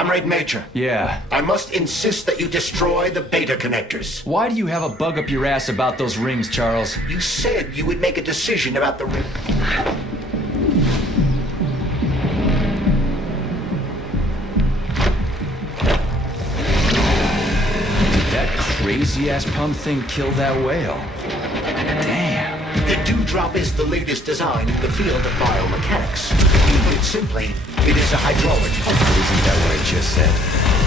Comrade Major. Yeah. I must insist that you destroy the beta connectors. Why do you have a bug up your ass about those rings, Charles? You said you would make a decision about the ring. That crazy-ass pump thing killed that whale. Damn. The Dewdrop is the latest design in the field of biomechanics. To put it simply, it is a hydraulic pump. Isn't that what I just said?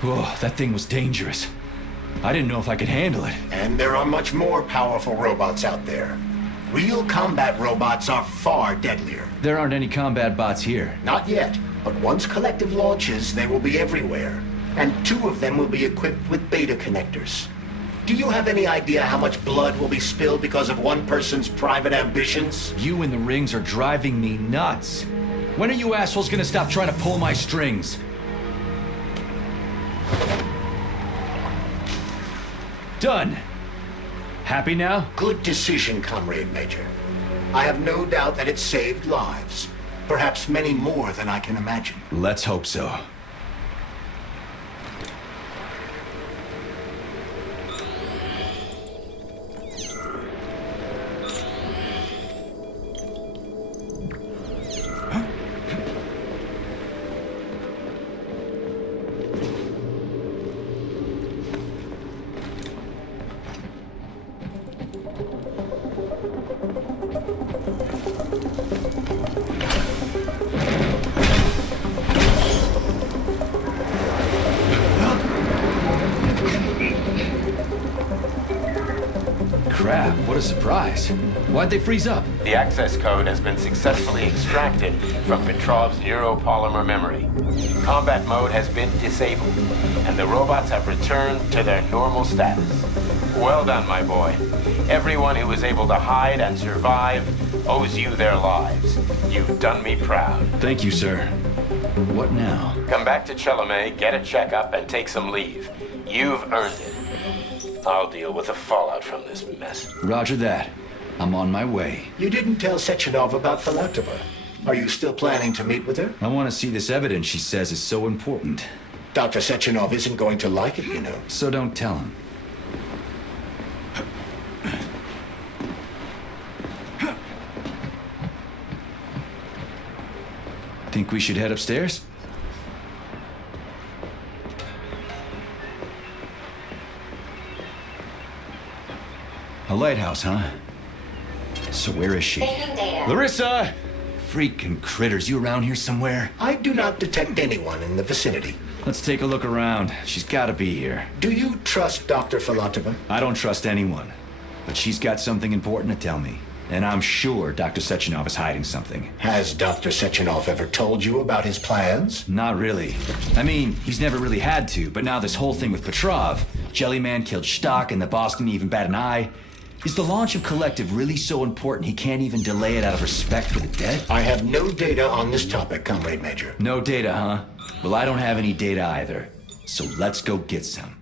Whoa, that thing was dangerous. I didn't know if I could handle it. And there are much more powerful robots out there. Real combat robots are far deadlier. There aren't any combat bots here. Not yet, but once Collective launches, they will be everywhere. And 2 of them will be equipped with beta connectors. Do you have any idea how much blood will be spilled because of one person's private ambitions? You and the rings are driving me nuts. When are you assholes gonna stop trying to pull my strings? Done. Happy now? Good decision, Comrade Major. I have no doubt that it saved lives. Perhaps many more than I can imagine. Let's hope so. Crap, what a surprise. Why'd they freeze up? The access code has been successfully extracted from Petrov's neuropolymer memory. Combat mode has been disabled, and the robots have returned to their normal status. Well done, my boy. Everyone who was able to hide and survive owes you their lives. You've done me proud. Thank you, sir. What now? Come back to Chalamet, get a checkup, and take some leave. You've earned it. I'll deal with the fallout from this mess. Roger that. I'm on my way. You didn't tell Sechenov about Filatova. Are you still planning to meet with her? I want to see this evidence she says is so important. Dr. Sechenov isn't going to like it, you know. So don't tell him. Think we should head upstairs? A lighthouse, huh? So where is she? Larissa! Freaking critters, you around here somewhere? I do not detect anyone in the vicinity. Let's take a look around. She's gotta be here. Do you trust Dr. Filatova? I don't trust anyone. But she's got something important to tell me. And I'm sure Dr. Sechenov is hiding something. Has Dr. Sechenov ever told you about his plans? Not really. I mean, he's never really had to, but now this whole thing with Petrov, Jellyman killed Stock and the boss didn't even bat an eye. Is the launch of Collective really so important he can't even delay it out of respect for the dead? I have no data on this topic, Comrade Major. No data, huh? Well, I don't have any data either. So let's go get some.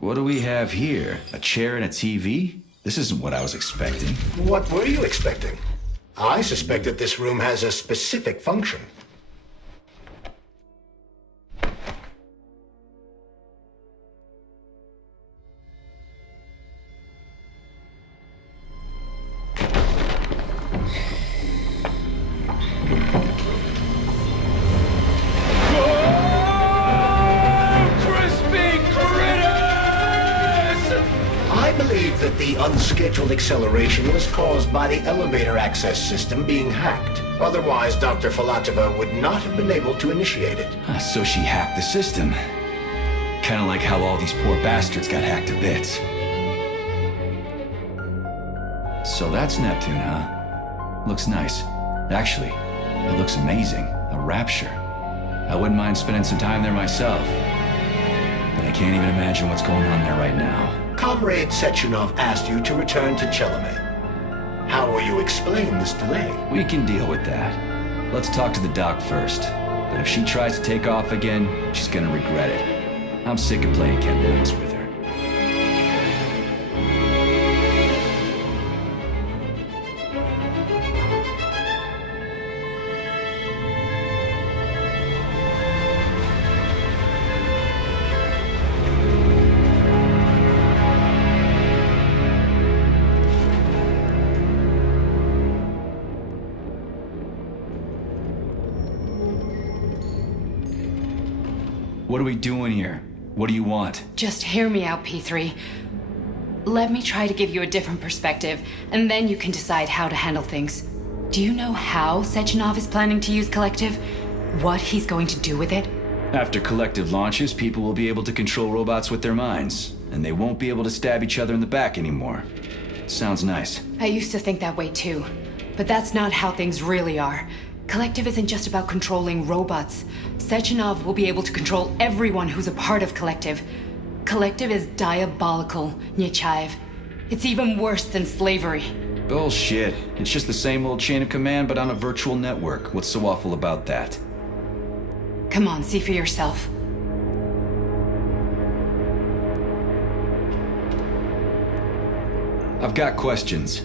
What do we have here? A chair and a TV? This isn't what I was expecting. What were you expecting? I suspect that this room has a specific function. The unscheduled acceleration was caused by the elevator access system being hacked. Otherwise, Dr. Filatova would not have been able to initiate it. So she hacked the system. Kinda like how all these poor bastards got hacked to bits. So that's Neptune, huh? Looks nice. Actually, it looks amazing. A rapture. I wouldn't mind spending some time there myself. But I can't even imagine what's going on there right now. Comrade Sechenov asked you to return to Chelome. How will you explain this delay? We can deal with that. Let's talk to the doc first. But if she tries to take off again, she's gonna regret it. I'm sick of playing cat and mouse with her. What are we doing here? What do you want? Just hear me out, P3. Let me try to give you a different perspective, and then you can decide how to handle things. Do you know how Sechenov is planning to use Collective? What he's going to do with it? After Collective launches, people will be able to control robots with their minds, and they won't be able to stab each other in the back anymore. Sounds nice. I used to think that way too, but that's not how things really are. Collective isn't just about controlling robots. Sechenov will be able to control everyone who's a part of Collective. Collective is diabolical, Nechayev. It's even worse than slavery. Bullshit. It's just the same old chain of command, but on a virtual network. What's so awful about that? Come on, see for yourself. I've got questions.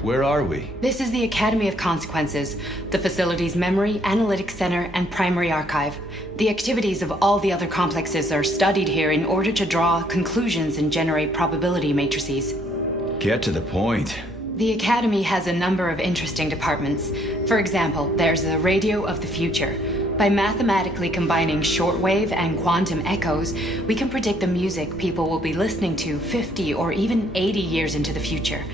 Where are we? This is the Academy of Consequences, the facility's memory, analytics center, and primary archive. The activities of all the other complexes are studied here in order to draw conclusions and generate probability matrices. Get to the point. The Academy has a number of interesting departments. For example, there's the Radio of the Future. By mathematically combining shortwave and quantum echoes, we can predict the music people will be listening to 50 or even 80 years into the future.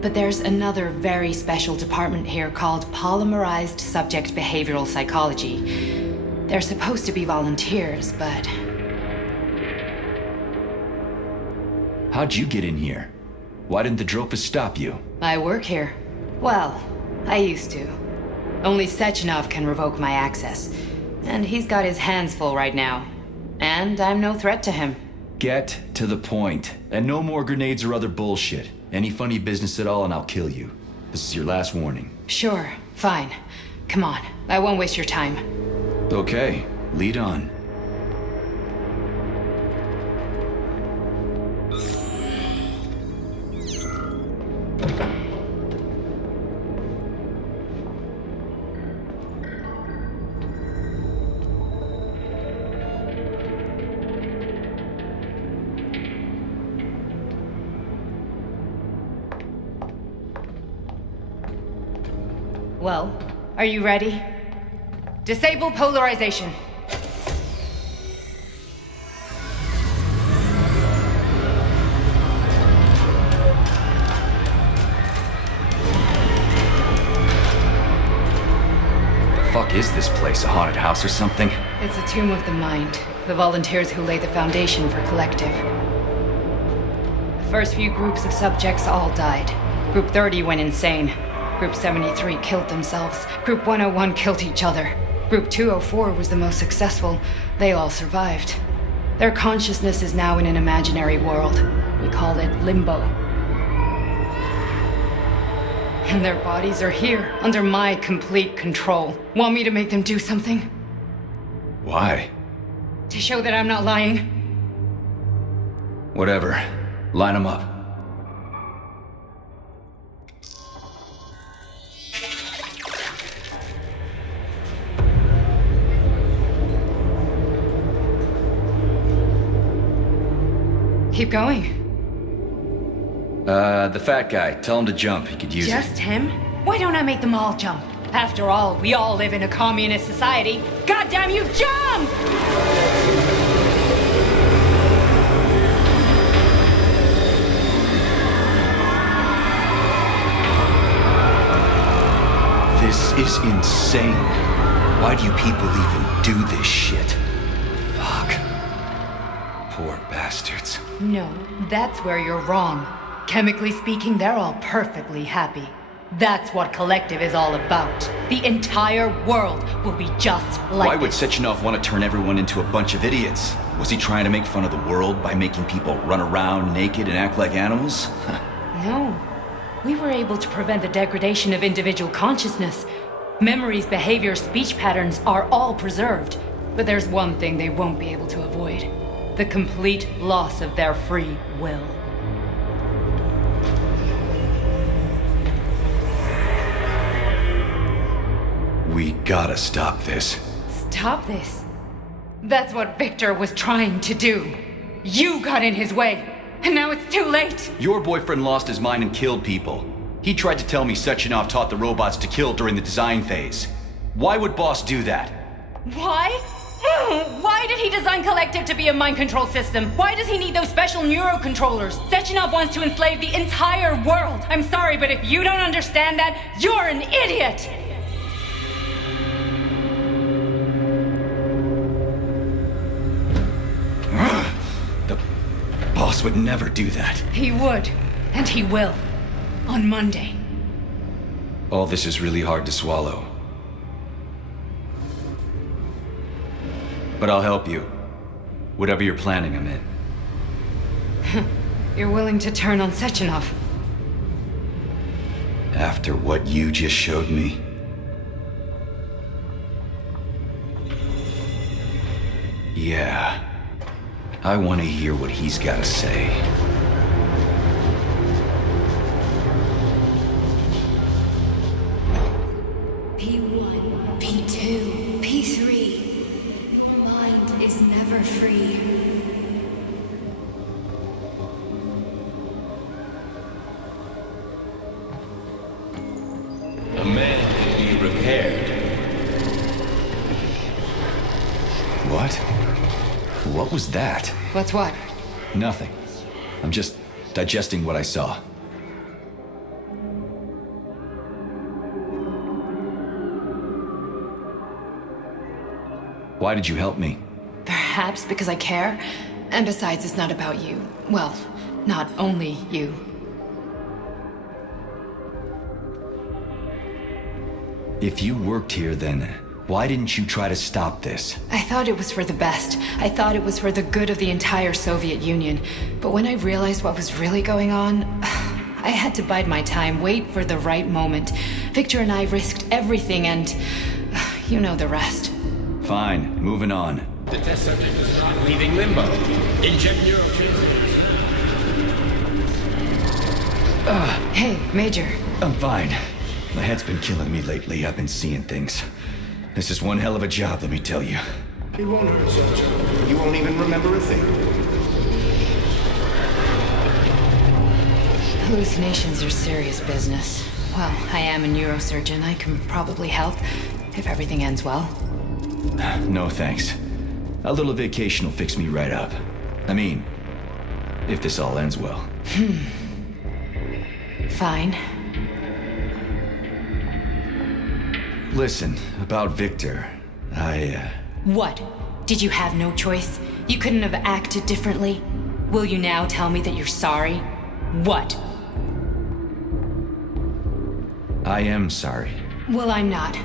But there's another very special department here called Polymerized Subject Behavioral Psychology. They're supposed to be volunteers, but... How'd you get in here? Why didn't the Dropus stop you? I work here. Well, I used to. Only Sechenov can revoke my access. And he's got his hands full right now. And I'm no threat to him. Get to the point. And no more grenades or other bullshit. Any funny business at all and I'll kill you. This is your last warning. Sure, fine. Come on, I won't waste your time. Okay, lead on. Well, are you ready? Disable polarization. The fuck is this place? A haunted house or something? It's a tomb of the mind. The volunteers who lay the foundation for Collective. The first few groups of subjects all died. Group 30 went insane. Group 73 killed themselves. Group 101 killed each other. Group 204 was the most successful. They all survived. Their consciousness is now in an imaginary world. We call it Limbo. And their bodies are here, under my complete control. Want me to make them do something? Why? To show that I'm not lying? Whatever. Line them up. Keep going. The fat guy. Tell him to jump. He could use it. Just him? Why don't I make them all jump? After all, we all live in a communist society. Goddamn you, jump! This is insane. Why do you people even do this shit? Fuck. Poor bastards. No, that's where you're wrong. Chemically speaking, they're all perfectly happy. That's what Collective is all about. The entire world will be just like Why would this. Sechenov want to turn everyone into a bunch of idiots? Was he trying to make fun of the world by making people run around naked and act like animals? No. We were able to prevent the degradation of individual consciousness. Memories, behavior, speech patterns are all preserved. But there's one thing they won't be able to avoid. The complete loss of their free will. We gotta stop this. Stop this. That's what Victor was trying to do. You got in his way, and now it's too late. Your boyfriend lost his mind and killed people. He tried to tell me Sechenov taught the robots to kill during the design phase. Why would Boss do that? Why? Why did he design Collective to be a mind control system? Why does he need those special neurocontrollers? Sechenov wants to enslave the entire world. I'm sorry, but if you don't understand that, you're an idiot! The boss would never do that. He would, and he will. On Monday. All this is really hard to swallow. But I'll help you. Whatever you're planning, I'm in. You're willing to turn on Sechenov? After what you just showed me? Yeah. I want to hear what he's got to say. P1, P2, P3. Your mind is never free. What? What was that? What's what? Nothing. I'm just digesting what I saw. Why did you help me? Perhaps because I care. And besides, it's not about you. Well, not only you. If you worked here, then why didn't you try to stop this? I thought it was for the best. I thought it was for the good of the entire Soviet Union. But when I realized what was really going on, I had to bide my time, wait for the right moment. Victor and I risked everything and you know the rest. Fine, moving on. The test subject is not leaving limbo. Inject neurotransmitters. Hey, Major. I'm fine. My head's been killing me lately. I've been seeing things. This is one hell of a job, let me tell you. It won't hurt, Sergeant. You won't even remember a thing. Hallucinations are serious business. Well, I am a neurosurgeon. I can probably help if everything ends well. No thanks. A little vacation will fix me right up. I mean, if this all ends well. Fine. Listen, about Victor, What? Did you have no choice? You couldn't have acted differently? Will you now tell me that you're sorry? What? I am sorry. Well, I'm not.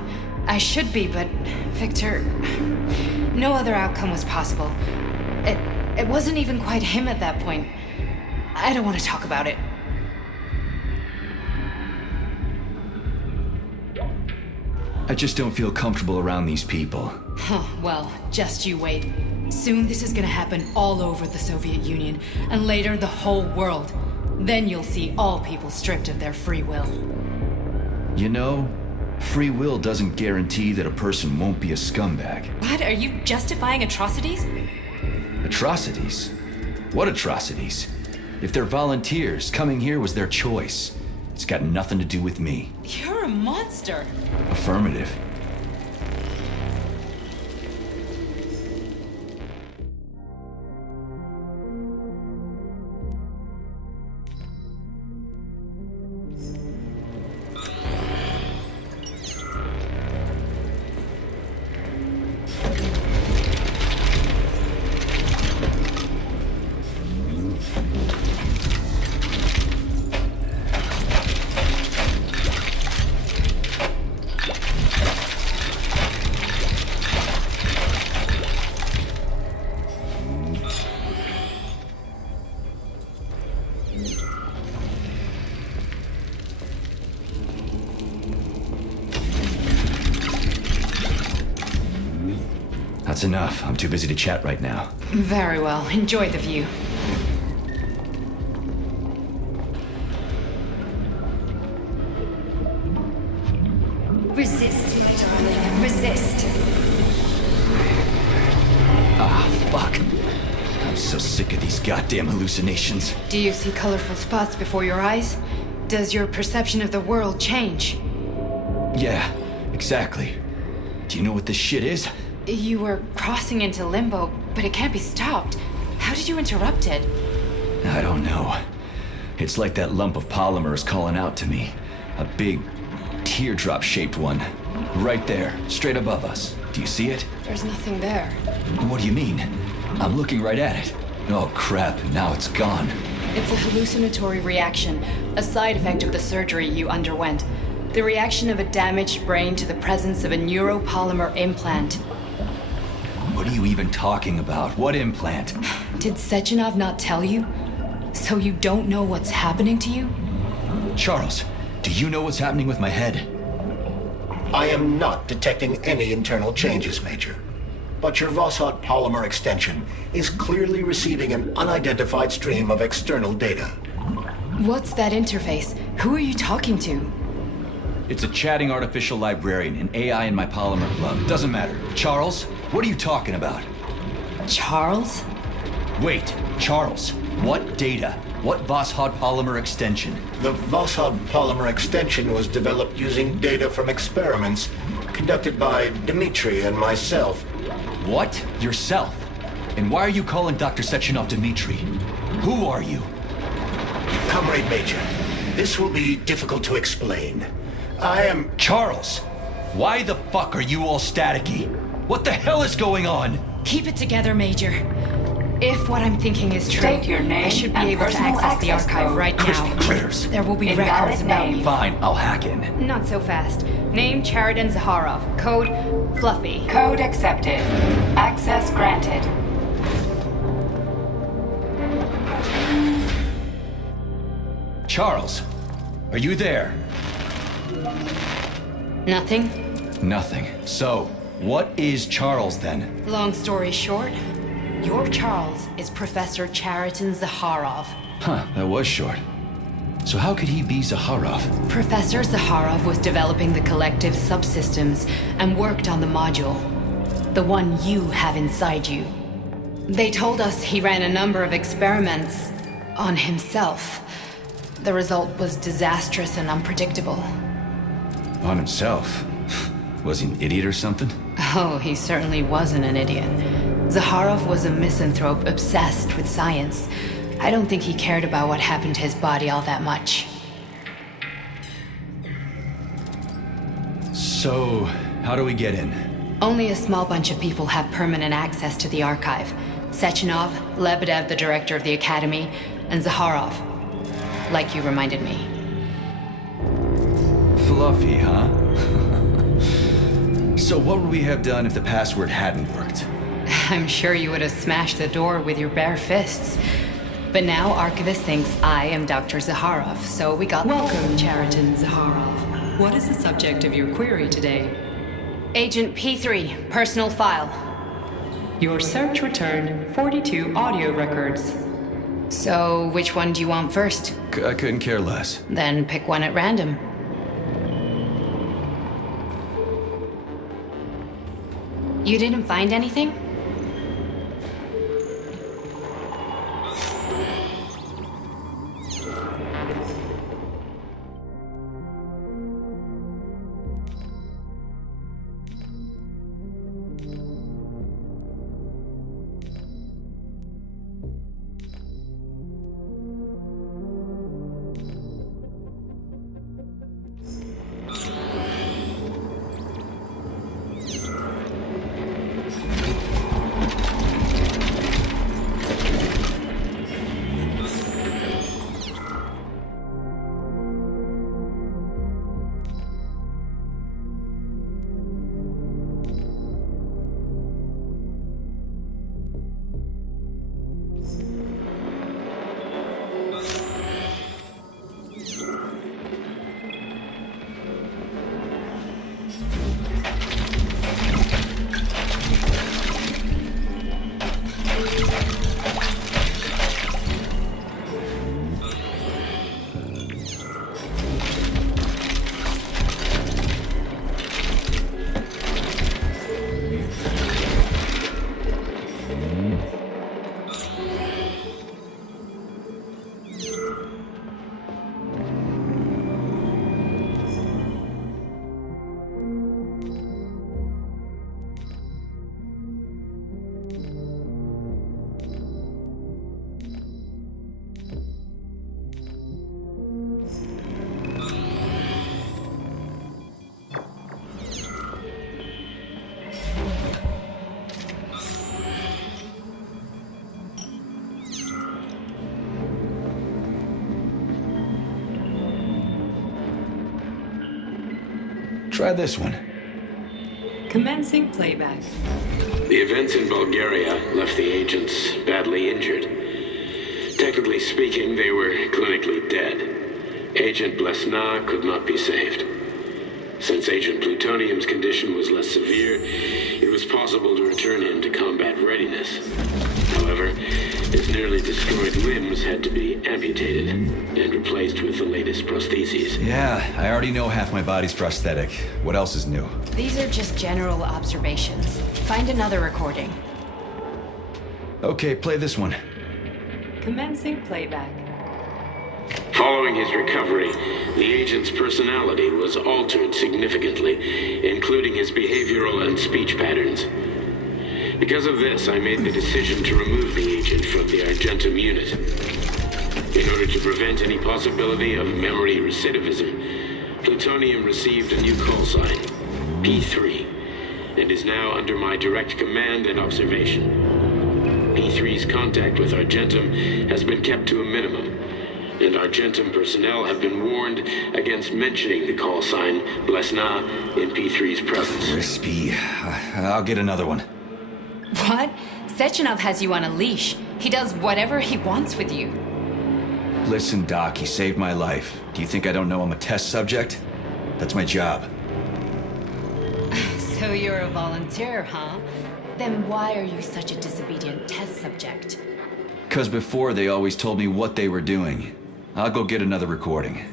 I should be, but Victor... No other outcome was possible. It wasn't even quite him at that point. I don't want to talk about it. I just don't feel comfortable around these people. Huh, well, just you wait. Soon this is gonna happen all over the Soviet Union, and later the whole world. Then you'll see all people stripped of their free will. You know, free will doesn't guarantee that a person won't be a scumbag. What? Are you justifying atrocities? Atrocities? What atrocities? If they're volunteers, coming here was their choice. It's got nothing to do with me. You're a monster. Affirmative. That's enough. I'm too busy to chat right now. Very well. Enjoy the view. Resist, my darling. Resist. Ah, fuck. I'm so sick of these goddamn hallucinations. Do you see colorful spots before your eyes? Does your perception of the world change? Yeah, exactly. Do you know what this shit is? You were crossing into limbo, but it can't be stopped. How did you interrupt it? I don't know. It's like that lump of polymer is calling out to me. A big, teardrop-shaped one. Right there, straight above us. Do you see it? There's nothing there. What do you mean? I'm looking right at it. Oh crap, now it's gone. It's a hallucinatory reaction, a side effect of the surgery you underwent. The reaction of a damaged brain to the presence of a neuropolymer implant. What are you even talking about? What implant? Did Sechenov not tell you? So you don't know what's happening to you? Charles, do you know what's happening with my head? I am not detecting any internal changes, Major. But your Voskhod polymer extension is clearly receiving an unidentified stream of external data. What's that interface? Who are you talking to? It's a chatting artificial librarian, an AI in my polymer glove. It doesn't matter. Charles, what are you talking about? Charles? Wait, Charles, what data? What Voskhod polymer extension? The Voskhod polymer extension was developed using data from experiments conducted by Dmitri and myself. What? Yourself? And why are you calling Dr. Sechenov Dmitri? Who are you? Comrade Major, this will be difficult to explain. I am... Charles! Why the fuck are you all staticky? What the hell is going on? Keep it together, Major. If what I'm thinking is true, State your name I should be and able to personal access the access archive code. right now. Critters. There will be Invalid records about name. you. Fine, I'll hack in. Not so fast. Name Cheriton Zaharov. Code Fluffy. Code accepted. Access granted. Charles, are you there? Nothing? Nothing. So, what is Charles then? Long story short, your Charles is Professor Cheriton Zaharov. Huh, that was short. So how could he be Zaharov? Professor Zaharov was developing the collective subsystems and worked on the module. The one you have inside you. They told us he ran a number of experiments on himself. The result was disastrous and unpredictable. On himself? Was he an idiot or something? Oh, he certainly wasn't an idiot. Zaharov was a misanthrope obsessed with science. I don't think he cared about what happened to his body all that much. So, how do we get in? Only a small bunch of people have permanent access to the archive. Sechenov, Lebedev, the director of the Academy, and Zaharov. Like you reminded me. Fluffy, huh? So what would we have done if the password hadn't worked? I'm sure you would have smashed the door with your bare fists. But now Archivist thinks I am Dr. Zaharov, so we got... Welcome, Cheriton Zaharov. What is the subject of your query today? Agent P3, personal file. Your search returned 42 audio records. So, which one do you want first? I couldn't care less. Then pick one at random. You didn't find anything? Try this one. Commencing playback. The events in Bulgaria left the agents badly injured. Technically speaking, they were clinically dead. Agent Blesna could not be saved. Since Agent Plutonium's condition was less severe, it was possible to return him to combat readiness. However, his nearly destroyed limbs had to be amputated and replaced with the latest prostheses. Yeah, I already know half my body's prosthetic. What else is new? These are just general observations. Find another recording. Okay, play this one. Commencing playback. Following his recovery, the agent's personality was altered significantly, including his behavioral and speech patterns. Because of this, I made the decision to remove the agent from the Argentum unit. In order to prevent any possibility of memory recidivism, plutonium received a new call sign, P3, and is now under my direct command and observation. P3's contact with Argentum has been kept to a minimum, and Argentum personnel have been warned against mentioning the call sign Blesna in P3's presence. Crispy. I'll get another one. What? Sechenov has you on a leash. He does whatever he wants with you. Listen, Doc, he saved my life. Do you think I don't know I'm a test subject? That's my job. So you're a volunteer, huh? Then why are you such a disobedient test subject? 'Cause before they always told me what they were doing. I'll go get another recording.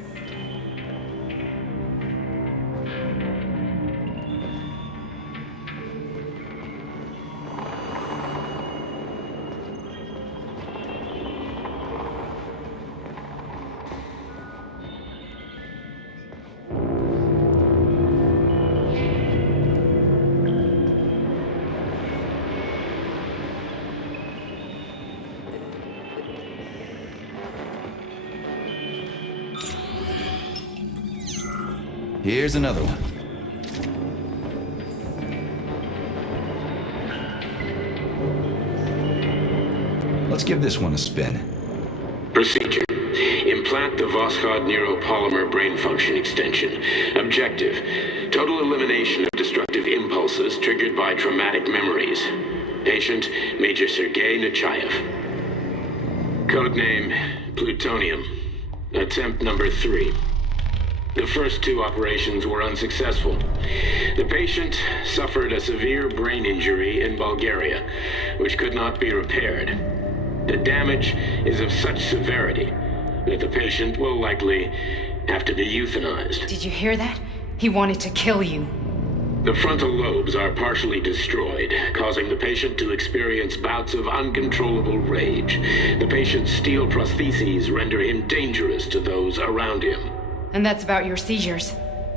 Here's another one. Let's give this one a spin. Procedure. Implant the Voskhod neuropolymer brain function extension. Objective. Total elimination of destructive impulses triggered by traumatic memories. Patient, Major Sergei Nechayev. Codename, Plutonium. Attempt number 3. The first 2 operations were unsuccessful. The patient suffered a severe brain injury in Bulgaria, which could not be repaired. The damage is of such severity that the patient will likely have to be euthanized. Did you hear that? He wanted to kill you. The frontal lobes are partially destroyed, causing the patient to experience bouts of uncontrollable rage. The patient's steel prostheses render him dangerous to those around him. And that's about your seizures.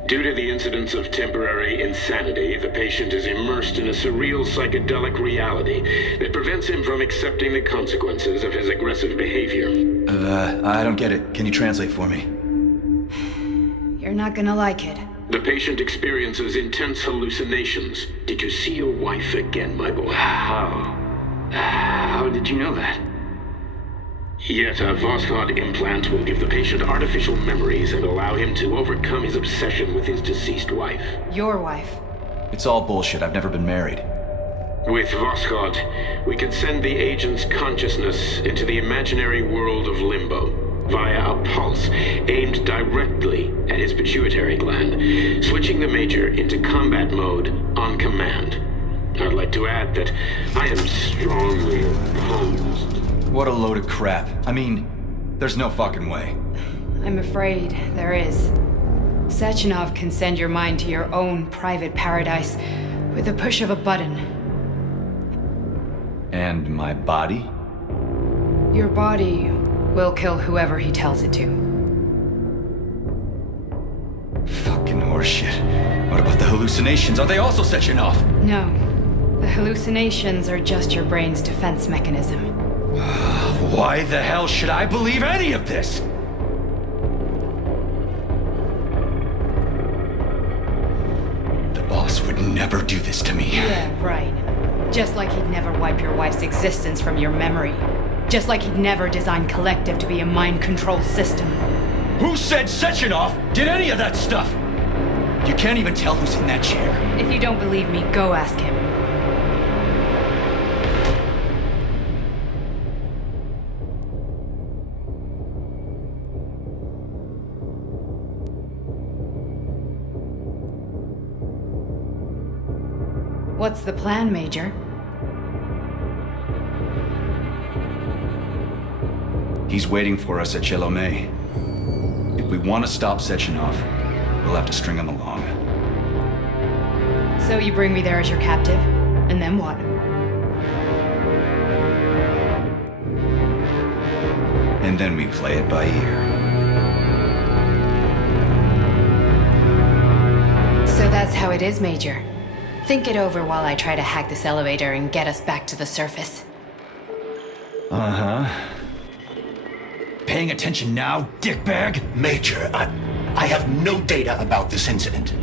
Due to the incidence of temporary insanity, the patient is immersed in a surreal psychedelic reality that prevents him from accepting the consequences of his aggressive behavior. I don't get it. Can you translate for me? You're not gonna like it. The patient experiences intense hallucinations. Did you see your wife again, my boy? How did you know that? Yet a Voskhod implant will give the patient artificial memories and allow him to overcome his obsession with his deceased wife. Your wife. It's all bullshit. I've never been married. With Voskhod, we can send the agent's consciousness into the imaginary world of limbo via a pulse aimed directly at his pituitary gland, switching the Major into combat mode on command. I'd like to add that I am strongly opposed. What a load of crap. I mean, there's no fucking way. I'm afraid there is. Sechenov can send your mind to your own private paradise with a push of a button. And my body? Your body will kill whoever he tells it to. Fucking horseshit. What about the hallucinations? Are they also Sechenov? No. The hallucinations are just your brain's defense mechanism. Why the hell should I believe any of this? The boss would never do this to me. Yeah, right. Just like he'd never wipe your wife's existence from your memory. Just like he'd never design Collective to be a mind control system. Who said Sechenov did any of that stuff? You can't even tell who's in that chair. If you don't believe me, go ask him. What's the plan, Major? He's waiting for us at Chelomey. If we want to stop Sechenov, we'll have to string him along. So you bring me there as your captive, and then what? And then we play it by ear. So that's how it is, Major. Think it over while I try to hack this elevator and get us back to the surface. Uh-huh. Paying attention now, dickbag? Major, I have no data about this incident.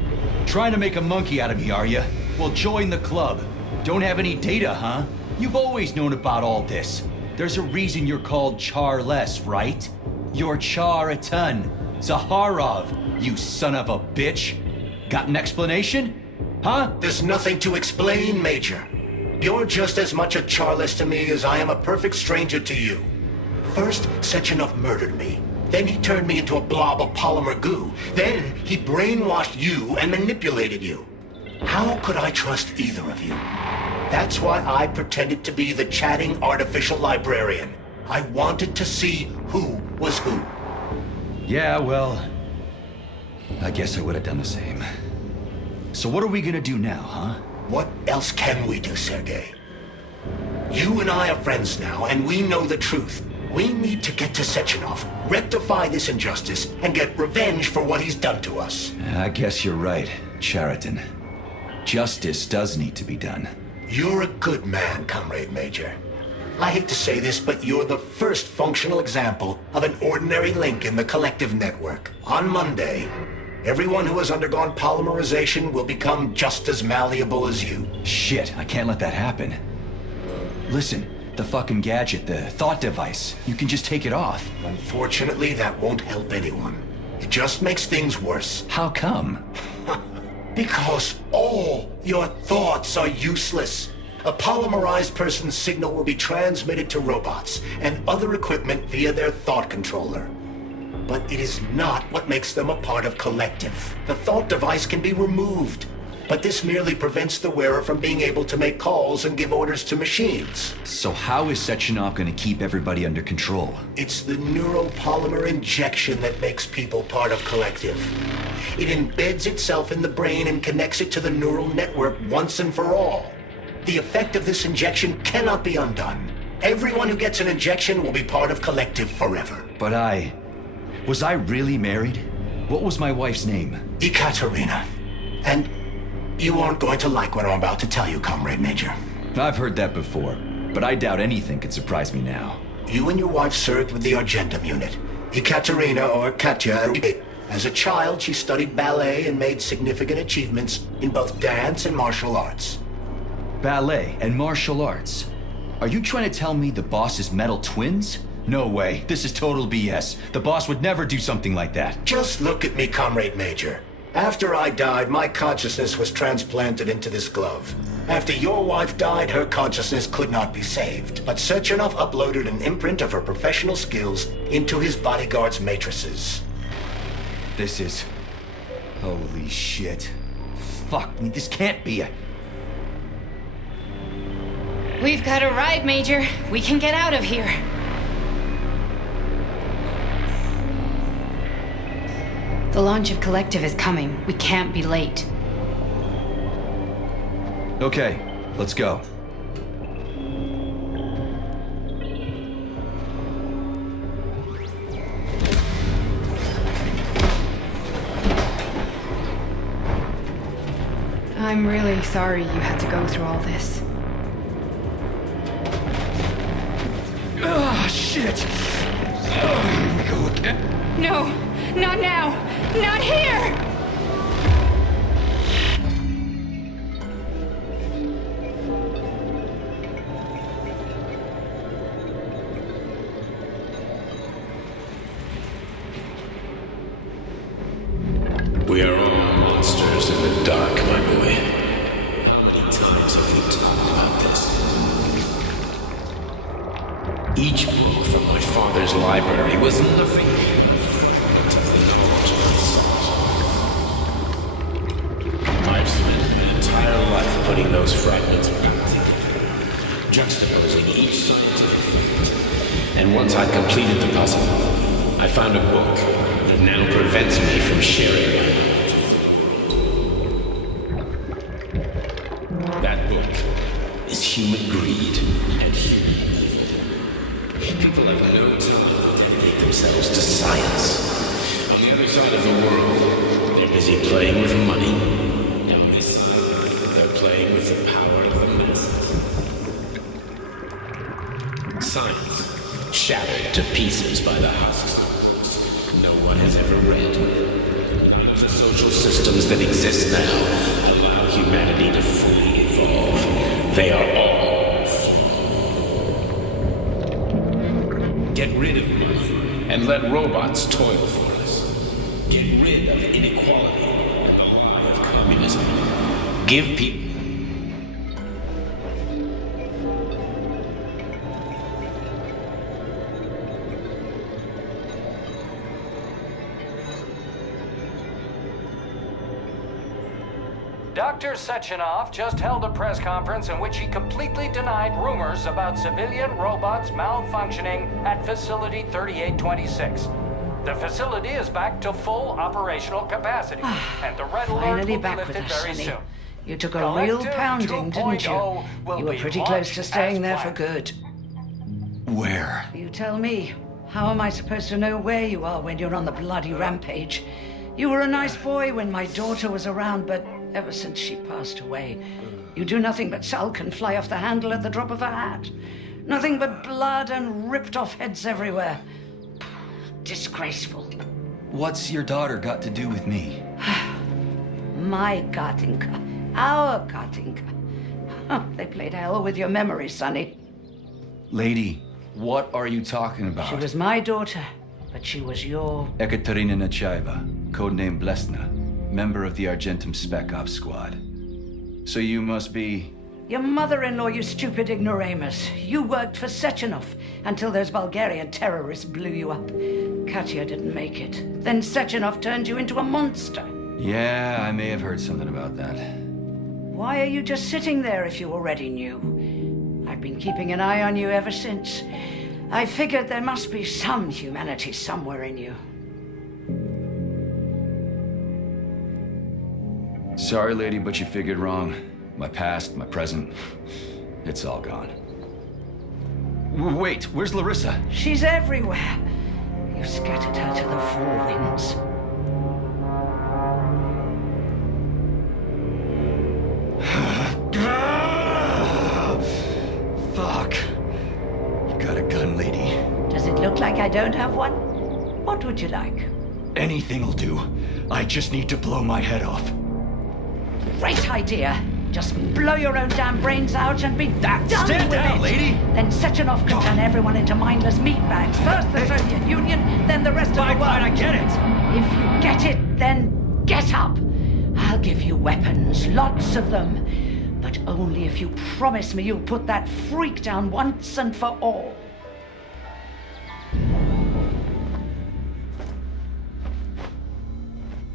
Trying to make a monkey out of me, are you? Well, join the club. Don't have any data, huh? You've always known about all this. There's a reason you're called Charless, right? You're Char a ton. Zaharov, you son of a bitch. Got an explanation? Huh? There's nothing to explain, Major. You're just as much a Charless to me as I am a perfect stranger to you. First, Sechenov murdered me. Then he turned me into a blob of polymer goo. Then he brainwashed you and manipulated you. How could I trust either of you? That's why I pretended to be the chatting artificial librarian. I wanted to see who was who. Yeah, well, I guess I would have done the same. So what are we gonna do now, huh? What else can we do, Sergei? You and I are friends now, and we know the truth. We need to get to Sechenov, rectify this injustice, and get revenge for what he's done to us. I guess you're right, Chariton. Justice does need to be done. You're a good man, Comrade Major. I hate to say this, but you're the first functional example of an ordinary link in the collective network. On Monday, everyone who has undergone polymerization will become just as malleable as you. Shit, I can't let that happen. Listen, the fucking gadget, the thought device, you can just take it off. Unfortunately, that won't help anyone. It just makes things worse. How come? Because all your thoughts are useless. A polymerized person's signal will be transmitted to robots and other equipment via their thought controller. But it is not what makes them a part of collective. The thought device can be removed, but this merely prevents the wearer from being able to make calls and give orders to machines. So how is Sechenov gonna keep everybody under control? It's the neuropolymer injection that makes people part of collective. It embeds itself in the brain and connects it to the neural network once and for all. The effect of this injection cannot be undone. Everyone who gets an injection will be part of collective forever. But was I really married? What was my wife's name? Ekaterina. And you aren't going to like what I'm about to tell you, Comrade Major. I've heard that before, but I doubt anything could surprise me now. You and your wife served with the Argentum unit. Ekaterina, or Katya, as a child, she studied ballet and made significant achievements in both dance and martial arts. Ballet and martial arts? Are you trying to tell me the boss is metal twins? No way, this is total BS. The boss would never do something like that. Just look at me, Comrade Major. After I died, my consciousness was transplanted into this glove. After your wife died, her consciousness could not be saved. But Sechenov uploaded an imprint of her professional skills into his bodyguard's matrices. This is... holy shit. Fuck me, this can't be We've got a ride, Major. We can get out of here. The launch of Collective is coming. We can't be late. Okay, let's go. I'm really sorry you had to go through all this. Ah, shit! Oh, here we go again. No, not now! Not here! We are all monsters in the dark, my boy. How many times have we talked about this? Each book from my father's library was nothing of the knowledge of the I've spent an entire life putting those fragments back together, juxtaposing each scientific fact. And once I'd completed the puzzle, I found a book that now prevents me from sharing my knowledge. That book is human greed and human evil. People have no time to dedicate themselves to science. On the other side of the world, they're busy playing with money. On this side, they're playing science, shattered to pieces by the husks no one has ever read. The social systems that exist now allow humanity to fully evolve. They are all flawed. Get rid of money and let robots toil for us. Get rid of inequality and the lie of communism. Give people Dr. Sechenov just held a press conference in which he completely denied rumors about civilian robots malfunctioning at Facility 3826. The facility is back to full operational capacity, and the red alert Finally will be back with lifted us, very Sonny. soon. You took a real Collective pounding, didn't you? 2.0 will You were be pretty close to launched staying as there for planned. good. Where? You tell me. How am I supposed to know where you are when you're on the bloody rampage? You were a nice boy when my daughter was around, but ever since she passed away, you do nothing but sulk and fly off the handle at the drop of a hat. Nothing but blood and ripped off heads everywhere. Disgraceful. What's your daughter got to do with me? My Katinka. Our Katinka. They played hell with your memory, Sonny. Lady, what are you talking about? She was my daughter, but she was your... Ekaterina Nechaeva, codename Blesna, member of the Argentum Spec Ops squad. So you must be... Your mother-in-law, you stupid ignoramus. You worked for Sechenov until those Bulgarian terrorists blew you up. Katya didn't make it. Then Sechenov turned you into a monster. Yeah, I may have heard something about that. Why are you just sitting there if you already knew? I've been keeping an eye on you ever since. I figured there must be some humanity somewhere in you. Sorry, lady, but you figured wrong. My past, my present, it's all gone. Wait, where's Larissa? She's everywhere. You scattered her to the four winds. Fuck. You got a gun, lady. Does it look like I don't have one? What would you like? Anything'll do. I just need to blow my head off. Great idea. Just blow your own damn brains out and be done Stand with down, it. lady. Then Sechenov can turn everyone into mindless meatbags. First the Soviet Union, then the rest of the world. Fine, I get it. If you get it, then get up. I'll give you weapons, lots of them. But only if you promise me you'll put that freak down once and for all.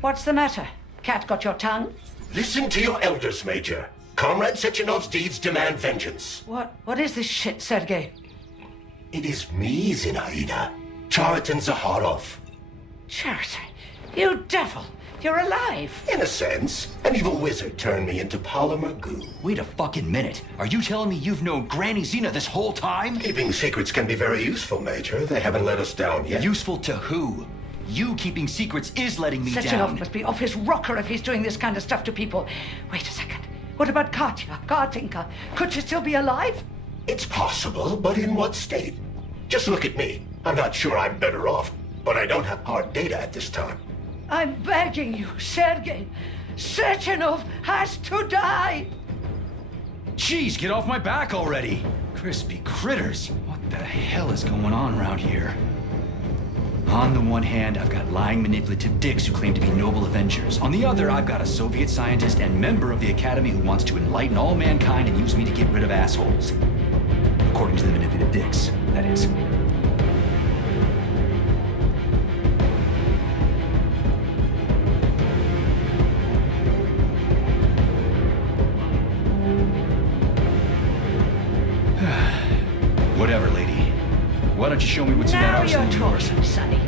What's the matter? Cat got your tongue? Listen to your elders, Major. Comrade Sechenov's deeds demand vengeance. What is this shit, Sergei? It is me, Zinaida. Chariton Zaharov. Chariton, you devil! You're alive! In a sense, an evil wizard turned me into polymer goo. Wait a fucking minute. Are you telling me you've known Granny Xena this whole time? Keeping secrets can be very useful, Major. They haven't let us down yet. Useful to who? You keeping secrets is letting me Sechenov down. must be off his rocker if he's doing this kind of stuff to people. Wait a second. What about Katya, Katinka? Could she still be alive? It's possible, but in what state? Just look at me. I'm not sure I'm better off, but I don't have hard data at this time. I'm begging you, Sergei. Sechenov has to die! Jeez, get off my back already! Crispy critters. What the hell is going on around here? On the one hand, I've got lying, manipulative dicks who claim to be noble avengers. On the other, I've got a Soviet scientist and member of the Academy who wants to enlighten all mankind and use me to get rid of assholes. According to the manipulative dicks, that is. Whatever, lady. Why don't you show me what's in that Now arsenal you're of yours? talking, Sonny.